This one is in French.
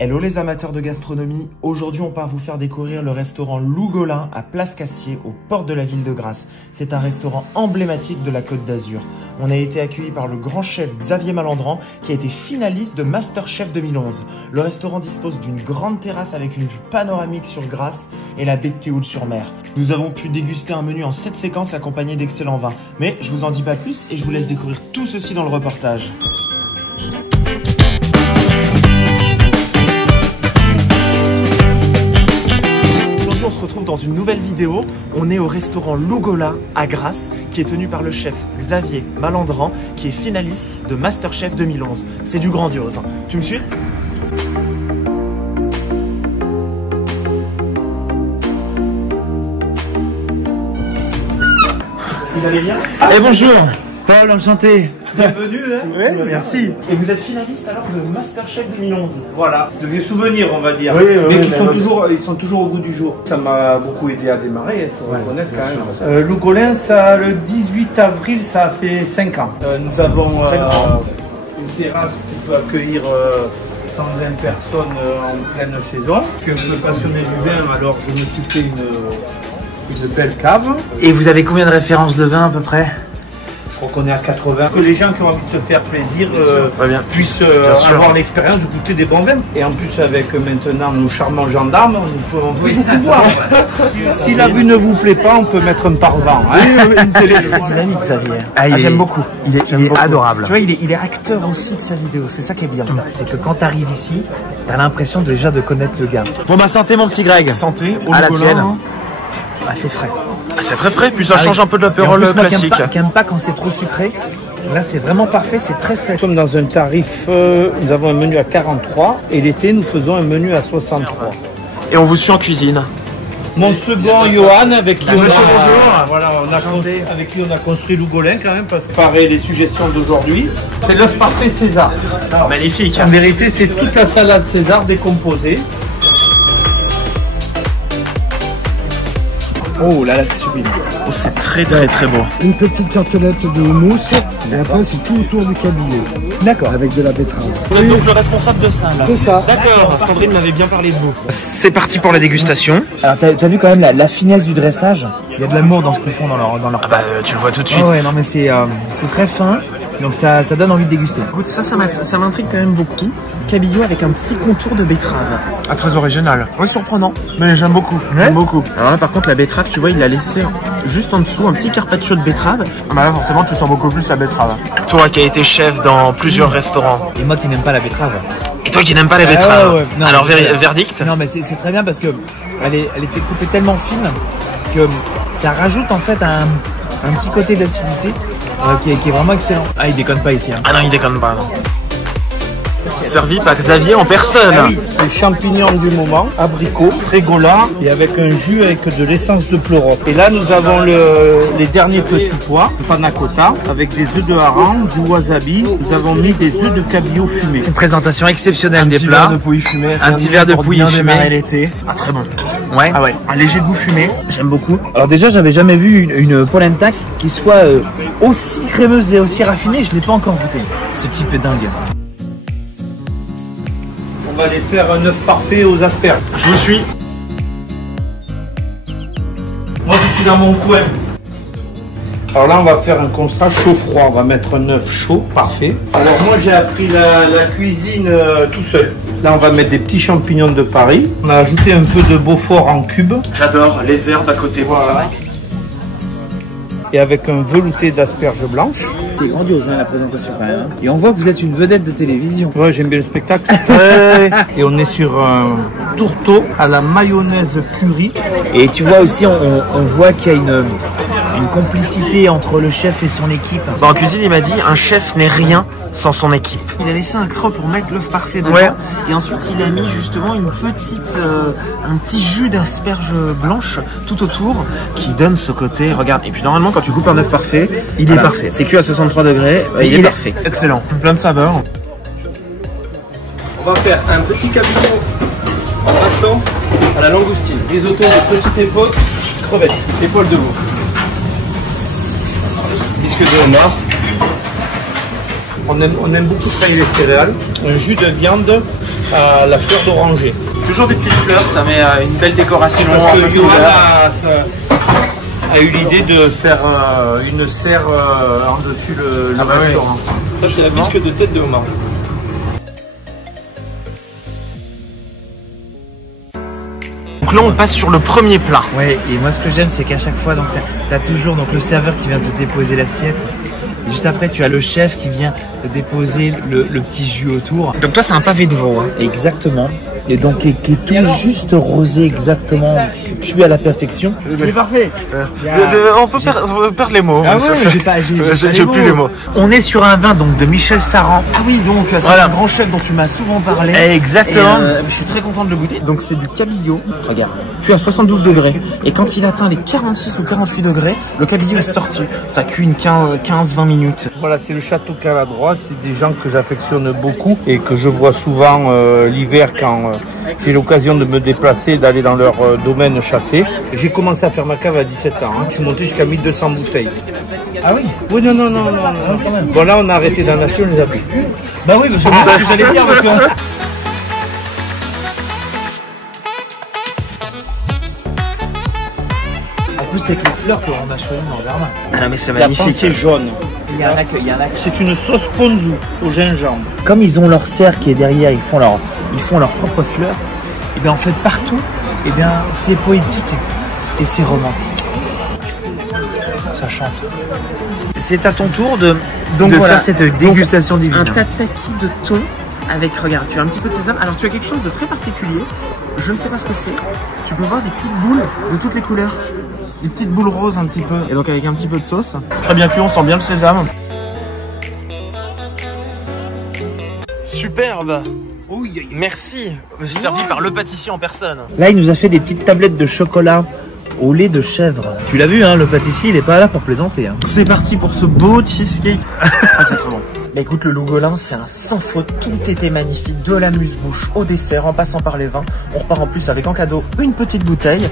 Hello les amateurs de gastronomie, aujourd'hui on part vous faire découvrir le restaurant Lougolin à Place Cassier, aux portes de la ville de Grasse. C'est un restaurant emblématique de la Côte d'Azur. On a été accueillis par le grand chef Xavier Malandran qui a été finaliste de Masterchef 2011. Le restaurant dispose d'une grande terrasse avec une vue panoramique sur Grasse et la baie de Théoul-sur-Mer. Nous avons pu déguster un menu en 7 séquences accompagné d'excellents vins. Mais je vous en dis pas plus et je vous laisse découvrir tout ceci dans le reportage. On se retrouve dans une nouvelle vidéo. On est au restaurant Lougolin à Grasse qui est tenu par le chef Xavier Malandran qui est finaliste de Masterchef 2011. C'est du grandiose. Tu me suis? Vous allez bien? Eh bonjour Paul, enchanté. Bienvenue, hein. Oui, merci. Et vous êtes finaliste alors de Masterchef 2011. Voilà, de vieux souvenirs on va dire, Oui, mais oui, ils sont toujours au goût du jour. Ça m'a beaucoup aidé à démarrer, il faut reconnaître quand même. Lougolin, ça, le 18 avril, ça a fait 5 ans. Nous avons une terrasse qui peut accueillir 120 personnes en pleine saison. Que me passionné du vin, alors je me suis fait une belle cave. Et vous avez combien de références de vin à peu près? Je crois qu'on est à 80. Que les gens qui ont envie de se faire plaisir puissent avoir l'expérience de goûter des bons vins. Et en plus, avec maintenant nos charmants gendarmes, nous pouvons tout voir. Si la vue ne vous plaît pas, on peut mettre un parvent. Hein. Une télé dynamique, Xavier. J'aime beaucoup. Il est adorable. Tu vois, il est acteur aussi de sa vidéo. C'est ça qui est bien. C'est que quand tu arrives ici, t'as l'impression déjà de connaître le gars. Bon bah santé mon petit Greg. Santé. À la tienne. Ah, c'est frais. C'est très frais, puis ça change un peu de l'apéro classique. Qui aime pas quand c'est trop sucré. Là, c'est vraiment parfait, c'est très frais. Nous sommes dans un tarif, nous avons un menu à 43 et l'été, nous faisons un menu à 63. Et on vous suit en cuisine. Mon second, Johan, avec qui Monsieur, bonjour. Voilà, avec qui on a construit Lougolin quand même, parce que pareil, les suggestions d'aujourd'hui, c'est l'œuf parfait César. Magnifique. En vérité, c'est toute la salade César décomposée. Oh là là, c'est sublime. Oh, c'est très beau. Une petite tartelette de mousse, et après c'est tout autour du cabillaud. D'accord. Avec de la betterave. Vous êtes donc le responsable de ça, là? C'est ça. D'accord, Sandrine m'avait bien parlé de vous. C'est parti pour la dégustation. Alors t'as vu quand même la finesse du dressage? Il y a de l'amour dans ce qu'ils font dans leur Ah bah tu le vois tout de suite. Oh ouais, non mais c'est très fin. Donc ça donne envie de déguster. Écoute, ça m'intrigue quand même beaucoup. Cabillaud avec un petit contour de betterave. Ah, très original. Oui, surprenant. Mais j'aime beaucoup. J'aime beaucoup. Alors là, par contre, la betterave, tu vois, il a laissé juste en dessous un petit carpaccio de betterave. Ah bah là, forcément, tu sens beaucoup plus la betterave. Toi qui as été chef dans plusieurs restaurants. Et moi qui n'aime pas la betterave. Et toi qui n'aimes pas la betterave. Ouais. Non, alors, verdict? Non, mais c'est très bien parce que elle était coupée tellement fine que ça rajoute en fait un petit côté d'acidité. Qui est vraiment excellent. Ah, il déconne pas ici. Hein. Ah non, il déconne pas. Non. Servi par Xavier en personne. Ah oui, les champignons du moment, abricots, frégola et avec un jus avec de l'essence de pleurote. Et là, nous avons les derniers petits pois, le panna cotta, avec des œufs de hareng, du wasabi. Nous avons mis des œufs de cabillaud fumé. Une présentation exceptionnelle des plats. Un petit verre de pouilly fumé. Un petit verre de pouilly fumé. L'été. Ah, très bon. Ouais. Ah ouais. Un léger goût fumé. J'aime beaucoup. Alors déjà, j'avais jamais vu une polenta qui soit aussi crémeuse et aussi raffinée. Je l'ai pas encore goûté. Ce type est dingue. On va aller faire un œuf parfait aux asperges. Je vous suis. Moi, je suis dans mon coin. Alors là, on va faire un constat chaud-froid. On va mettre un œuf chaud, parfait. Alors moi, j'ai appris la cuisine tout seul. Là, on va mettre des petits champignons de Paris. On a ajouté un peu de Beaufort en cubes. J'adore les herbes à côté. Voilà. Et avec un velouté d'asperges blanches. C'est grandiose hein, la présentation quand même. Et on voit que vous êtes une vedette de télévision. Ouais, j'aime bien le spectacle. Et on est sur un tourteau à la mayonnaise curry. Et tu vois aussi, on voit qu'il y a une complicité entre le chef et son équipe. Bah, en cuisine, il m'a dit un chef n'est rien sans son équipe. Il a laissé un creux pour mettre l'œuf parfait dedans. Ouais. Et ensuite, il a mis justement un petit jus d'asperges blanches tout autour qui donne ce côté. Regarde. Et puis normalement, quand tu coupes un œuf parfait, il est parfait. C'est cuit à 63 degrés. Il est parfait. Excellent. Plein de saveurs. On va faire un petit cabillaud en baston à la langoustine. Risotto de petite épaule, crevettes, épaule de veau. Biscuit de homard. On aime beaucoup travailler les céréales. Un jus de viande à la fleur d'oranger. Toujours des petites fleurs, ça met une belle décoration. Parce que Johan a eu l'idée de faire une serre en dessus le restaurant. Ça, c'est la bisque de tête de homard. Donc là, on passe sur le premier plat. Ouais, et moi ce que j'aime, c'est qu'à chaque fois, donc t'as toujours donc le serveur qui vient te déposer l'assiette. Et juste après, tu as le chef qui vient te déposer le petit jus autour. Donc toi, c'est un pavé de veau. Hein. Exactement. Et donc qui est tout juste rosé, exactement cuit à la perfection. C'est parfait. On peut perdre les mots. Ah ouais, j'ai plus les mots. On est sur un vin donc de Michel Saran. Ah oui, donc c'est voilà. un grand chef dont tu m'as souvent parlé. Exactement. Et, je suis très content de le goûter. Donc c'est du cabillaud. Regarde. Cuit à 72 degrés. Et quand il atteint les 46 ou 48 degrés, le cabillaud est sorti. Ça cuit une 15-20 minutes. Voilà, c'est le château Caladroit. C'est des gens que j'affectionne beaucoup et que je vois souvent l'hiver quand j'ai l'occasion de me déplacer, d'aller dans leur domaine chasser. J'ai commencé à faire ma cave à 17 ans. Hein. Je suis monté jusqu'à 1200 bouteilles. Ah oui. Oui, non. Quand même. Bon, là, on a arrêté d'en acheter, on les a plus. Bah oui, parce que c'est ce que j'allais dire. Parce que en plus, c'est que les fleurs qu'on a choisies dans le jardin. Ah mais c'est La magnifique. pensée jaune. Il y en a que. C'est une sauce ponzu au gingembre. Comme ils ont leur serre qui est derrière, ils font leurs propres fleurs. Et bien en fait partout, et bien c'est poétique et c'est romantique. Ça chante. C'est à ton tour de voilà. faire cette dégustation divine. Un tataki de thon avec, regarde, tu as un petit peu de sésame. Alors tu as quelque chose de très particulier. Je ne sais pas ce que c'est. Tu peux voir des petites boules de toutes les couleurs. Des petites boules roses un petit peu. Et donc avec un petit peu de sauce. Très bien cuit, on sent bien le sésame. Superbe. Merci. Servi par le pâtissier en personne. Là, il nous a fait des petites tablettes de chocolat au lait de chèvre. Tu l'as vu, hein, le pâtissier, il est pas là pour plaisanter. Hein. C'est parti pour ce beau cheesecake. Ah, c'est trop bon. Bah écoute, le Lougolin, c'est un sans faute. Tout était magnifique. De l'amuse-bouche au dessert, en passant par les vins. On repart en plus avec en cadeau une petite bouteille.